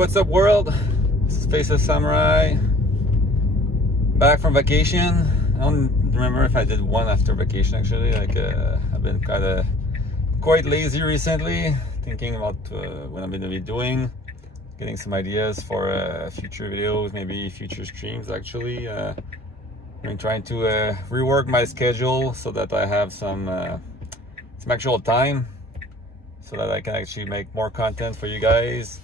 what's up world? This is Faceless Samurai. Back from vacation. I don't remember if I did one after vacation actually. I've been quite lazy recently, thinking about what I'm going to be doing, getting some ideas for future videos, maybe future streams actually. I'm trying to rework my schedule so that I have some actual time, so that I can actually make more content for you guys.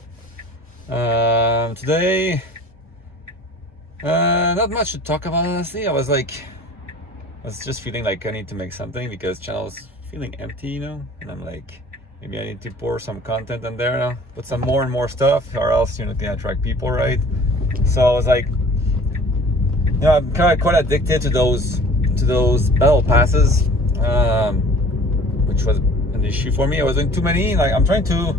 Today, not much to talk about honestly. I was just feeling like I need to make something because channel's feeling empty, you know, and I'm like, maybe I need to pour some content in there now, put some more and more stuff, or else you're not gonna attract people, right? So I was like, you know, I'm kind of quite addicted to those battle passes, which was an issue for me. I was doing too many. Like, I'm trying to,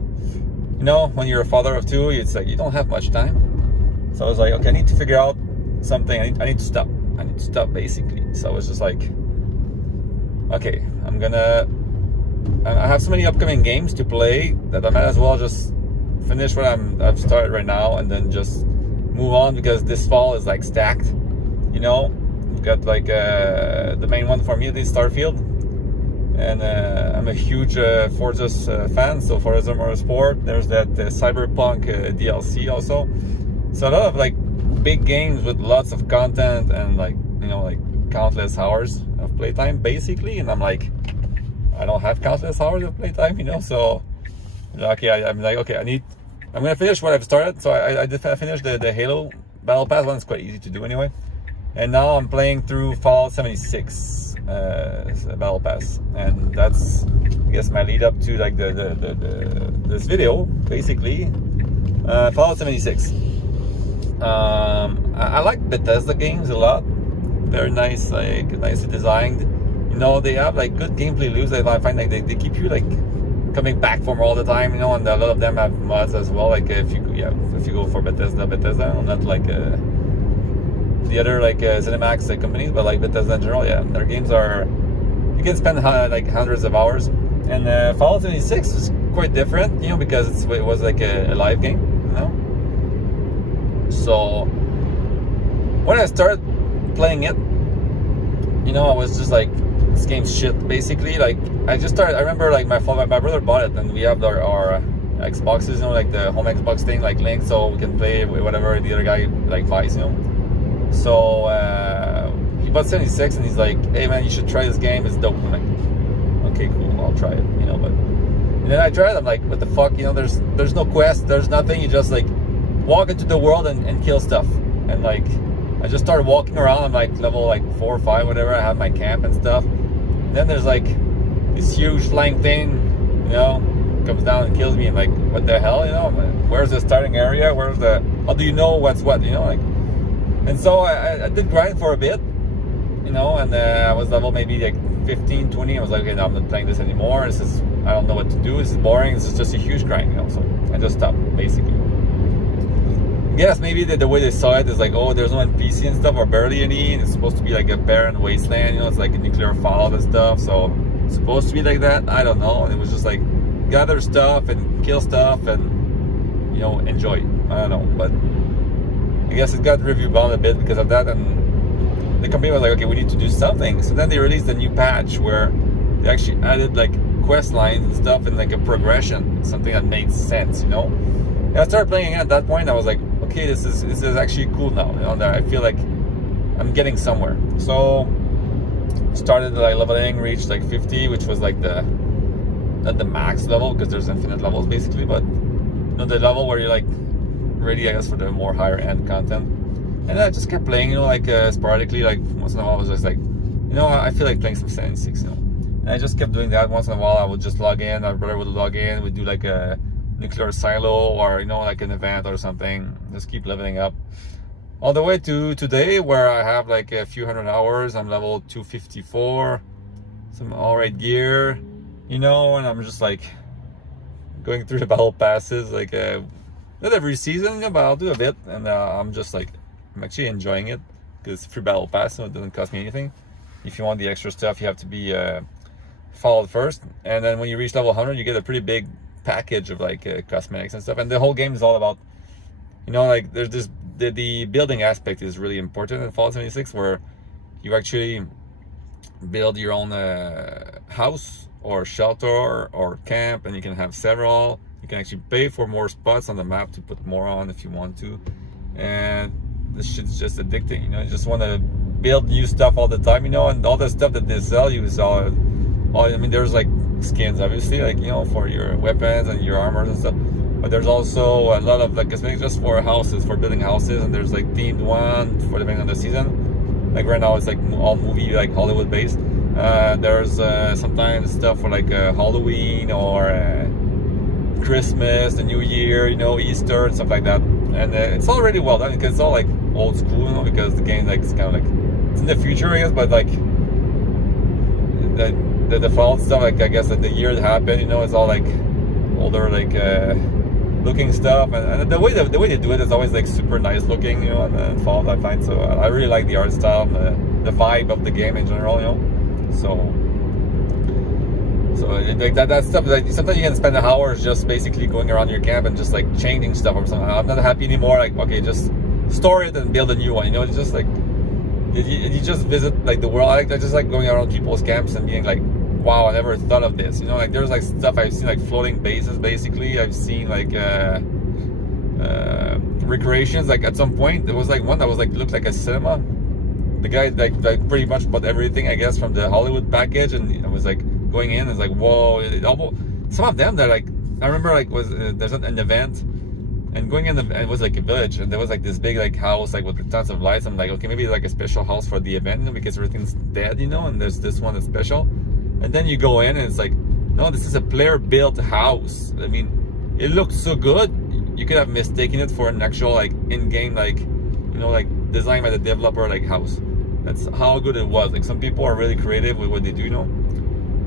you know, when you're a father of two, it's like you don't have much time. So I was like, okay, I need to figure out something. I need to stop. I need to stop basically. So I was just like, okay, I have so many upcoming games to play that I might as well just finish what I've started right now and then just move on, because this fall is like stacked. You know, we've got like the main one for me is Starfield, and I'm a huge Forza fan, so Forza Motorsport. There's that Cyberpunk DLC also. So a lot of like big games with lots of content and like, you know, like countless hours of playtime basically. And I'm like, I don't have countless hours of playtime, you know. So okay, I'm like, okay, I'm gonna finish what I've started. So I finished the Halo Battle Pass one. It's quite easy to do anyway. And now I'm playing through Fallout 76 Battle Pass, and that's, I guess, my lead up to like this video basically. Fallout 76. I like Bethesda games a lot. Very nice, like nicely designed. You know, they have like good gameplay loops. I find like they keep you like coming back for more all the time. You know, and a lot of them have mods as well. Like if you go for Bethesda, I'm not like the other like Cinemax companies, but like Bethesda in general, yeah, their games are, you can spend like hundreds of hours. And Fallout 76 is quite different, you know, because it was like a live game, you know. So when I started playing it, you know, I was just like, this game's shit basically. Like I remember like my brother bought it, and we have our Xboxes, you know, like the home Xbox thing, like linked, so we can play with whatever the other guy like buys, you know. So he bought 76 and he's like, hey man, you should try this game, it's dope. I'm like, okay, cool, I'll try it, you know. But and then I tried it, I'm like, what the fuck, you know, there's no quest, there's nothing. You just like walk into the world and kill stuff. And like I just started walking around. I'm like level like 4 or 5, whatever. I have my camp and stuff. And then there's like this huge flying thing, you know, comes down and kills me. And like, what the hell, you know? Like, where's the starting area? How do you know what's what, you know? Like, and so I did grind for a bit, you know, and I was level maybe like 15, 20. I was like, okay, no, I'm not playing this anymore. I don't know what to do. This is boring. This is just a huge grind, you know. So I just stopped basically. Yes, maybe the way they saw it is like, oh, there's no NPC and stuff, or barely any, and it's supposed to be like a barren wasteland, you know, it's like a nuclear fallout and stuff, so it's supposed to be like that. I don't know. And it was just like gather stuff and kill stuff and, you know, enjoy. I don't know, but I guess it got review bound a bit because of that, and the company was like, okay, we need to do something. So then they released a new patch where they actually added like quest lines and stuff and like a progression, something that made sense, you know. And I started playing it at that point. I was like, okay, this is actually cool now, you know. I feel like I'm getting somewhere. So started like leveling, reached like 50, which was like not the max level because there's infinite levels basically, but you know, the level where you're like ready, I guess, for the more higher end content. And I just kept playing, you know, like sporadically, like once in a while I was just like, you know, I feel like playing some 76, you know. And I just kept doing that. Once in a while I would just log in, my brother would log in, we'd do like a nuclear silo or, you know, like an event or something, just keep leveling up all the way to today, where I have like a few hundred hours. I'm level 254, some alright gear, you know, and I'm just like going through the battle passes, like not every season, you know, but I'll do a bit, and I'm actually enjoying it because it's free battle pass, so it doesn't cost me anything. If you want the extra stuff, you have to be followed first, and then when you reach level 100, you get a pretty big package of like cosmetics and stuff. And the whole game is all about You know, like there's this the building aspect is really important in Fallout 76, where you actually build your own house or shelter or camp, and you can have several. You can actually pay for more spots on the map to put more on if you want to, and this shit's just addicting. You know, you just want to build new stuff all the time. You know, and all the stuff that they sell you is all I mean, there's like skins, obviously, like, you know, for your weapons and your armors and stuff. But there's also a lot of like cosmetics just for houses, for building houses, and there's like themed one for depending on the season. Like right now, it's like all movie, like Hollywood based. There's sometimes stuff for like Halloween or Christmas, the New Year, you know, Easter and stuff like that. And it's all really well done because it's all like old school, you know, because the game like it's kind of like it's in the future, I guess, but like the default stuff, like I guess like the year it happened, you know, it's all like older, like looking stuff, and the way they do it is always like super nice looking, you know, and Fallout I find. So I really like the art style, the vibe of the game in general, you know. So like that stuff, like sometimes you can spend hours just basically going around your camp and just like changing stuff or something. I'm not happy anymore. Like, okay, just store it and build a new one. You know, it's just like you just visit like the world. I just like going around people's camps and being like, wow, I never thought of this. You know, like there's like stuff I've seen, like floating bases basically. I've seen like recreations. Like at some point there was like one that was like looked like a cinema. The guy like pretty much bought everything, I guess, from the Hollywood package, and it was like going in. It's like, whoa! It almost, some of them they're like, I remember like was there's an event, and going in it was like a village, and there was like this big like house like with tons of lights. I'm like, okay, maybe like a special house for the event, you know, because everything's dead, you know, and there's this one that's special. And then you go in and it's like, no, this is a player built house. I mean, it looked so good. You could have mistaken it for an actual like in-game, like, you know, like designed by the developer like house. That's how good it was. Like some people are really creative with what they do, you know.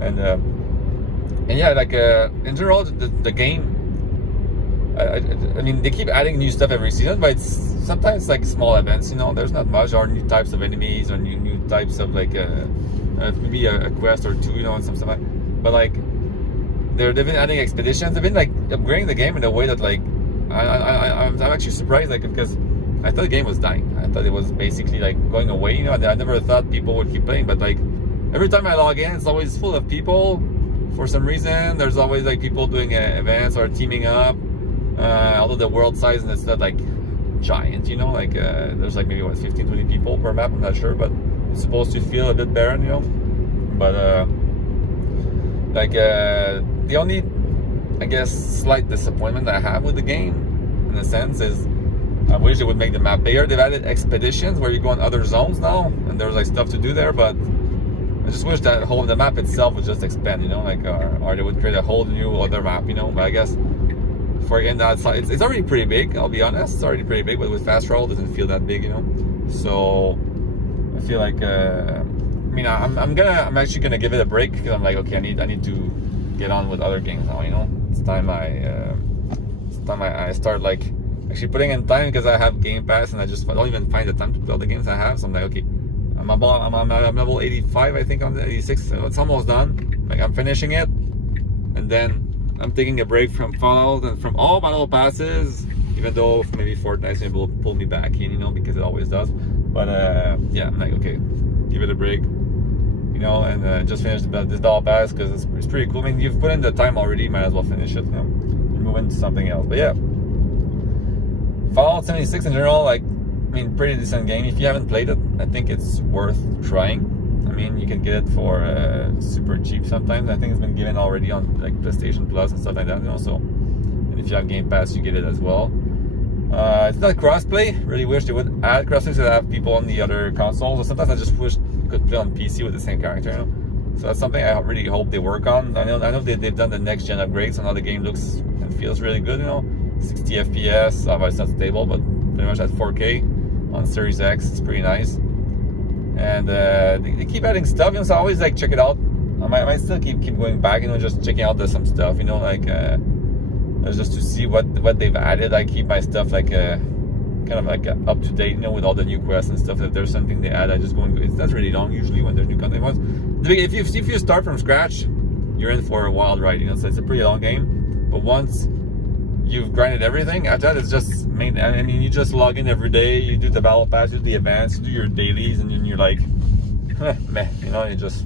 And yeah, like in general, the game, I mean, they keep adding new stuff every season, but it's sometimes like small events, you know. There's not much, or new types of enemies, or new types of like maybe a quest or two, you know, and some stuff. But like they've been adding expeditions. They've been like upgrading the game in a way that like I'm actually surprised, like, because I thought the game was dying. I thought it was basically like going away, you know. I never thought people would keep playing, but like every time I log in, it's always full of people for some reason. There's always like people doing events or teaming up, although the world size and it's not like giant, you know, like there's like maybe what 15-20 people per map, I'm not sure, but it's supposed to feel a bit barren, you know. But like the only, I guess, slight disappointment I have with the game in a sense is I wish they would make the map bigger. They've added expeditions where you go on other zones now, and there's like stuff to do there, but I just wish that the map itself would just expand, you know, like or they would create a whole new other map, you know. But I guess for again that it's already pretty big, I'll be honest. It's already pretty big, but with fast roll it doesn't feel that big, you know. So I feel like I mean, I'm actually gonna give it a break because I'm like, okay, I need to get on with other games now, you know. It's time I start like actually putting in time, because I have Game Pass and I don't even find the time to play all the games I have. So I'm like, okay, I'm level 85, I think, on the 86, so it's almost done. Like I'm finishing it, and then I'm taking a break from Fallout and from all battle passes, even though maybe Fortnite's maybe will pull me back in, you know, because it always does. But yeah, I'm like, okay, give it a break, you know, and just finish this battle pass because it's pretty cool. I mean, you've put in the time already, might as well finish it, you know, and move into something else. But yeah, Fallout 76 in general, like, I mean, pretty decent game. If you haven't played it, I think it's worth trying. I mean, you can get it for super cheap sometimes. I think it's been given already on like PlayStation Plus and stuff like that, you know. So, and if you have Game Pass, you get it as well. It's not crossplay. Really wish they would add crossplay so that have people on the other consoles. Or sometimes I just wish you could play on PC with the same character, you know. So that's something I really hope they work on. I know they've done the next gen upgrades, and now the game looks and feels really good, you know. 60 FPS, obviously it's not stable, but pretty much at 4K on Series X. It's pretty nice. And they keep adding stuff, you know, so I always like check it out. I might still keep going back, you know, just checking out some stuff, you know, like just to see what they've added. I keep my stuff like kind of like up to date, you know, with all the new quests and stuff. If there's something they add, I just go and do it. It's not really long usually when there's new content. If you start from scratch, you're in for a wild ride, you know. So it's a pretty long game, but once you've grinded everything. After that, it's just I mean, you just log in every day, you do the battle pass, you do the events, you do your dailies, and then you're like, man, you know, you just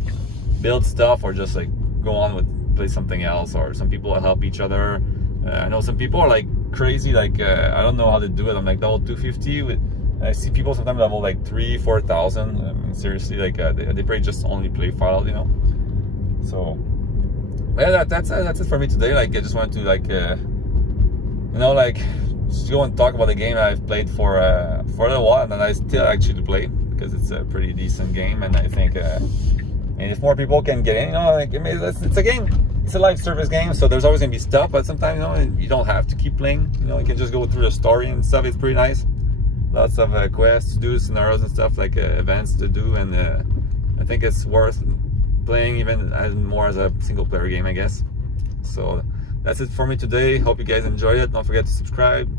build stuff or just like go on with play something else. Or some people help each other. I know some people are like crazy, like I don't know how to do it. I'm like level 250 with. I see people sometimes level like 3,000-4,000. I mean, seriously, like they probably just only play Fallout, you know. So yeah, that's it for me today. Like I just wanted to like you know, like just go and talk about the game I've played for a little while, and then I still actually play because it's a pretty decent game, and I think and if more people can get in, you know, like I mean, it's a game. It's a live service game, so there's always gonna be stuff, but sometimes, you know, you don't have to keep playing. You know, you can just go through the story and stuff. It's pretty nice. Lots of quests to do, scenarios and stuff, like events to do, and I think it's worth playing even more as a single player game, I guess. So that's it for me today. Hope you guys enjoyed it. Don't forget to subscribe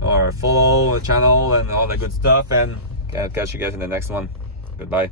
or follow the channel and all that good stuff, and I'll catch you guys in the next one. Goodbye.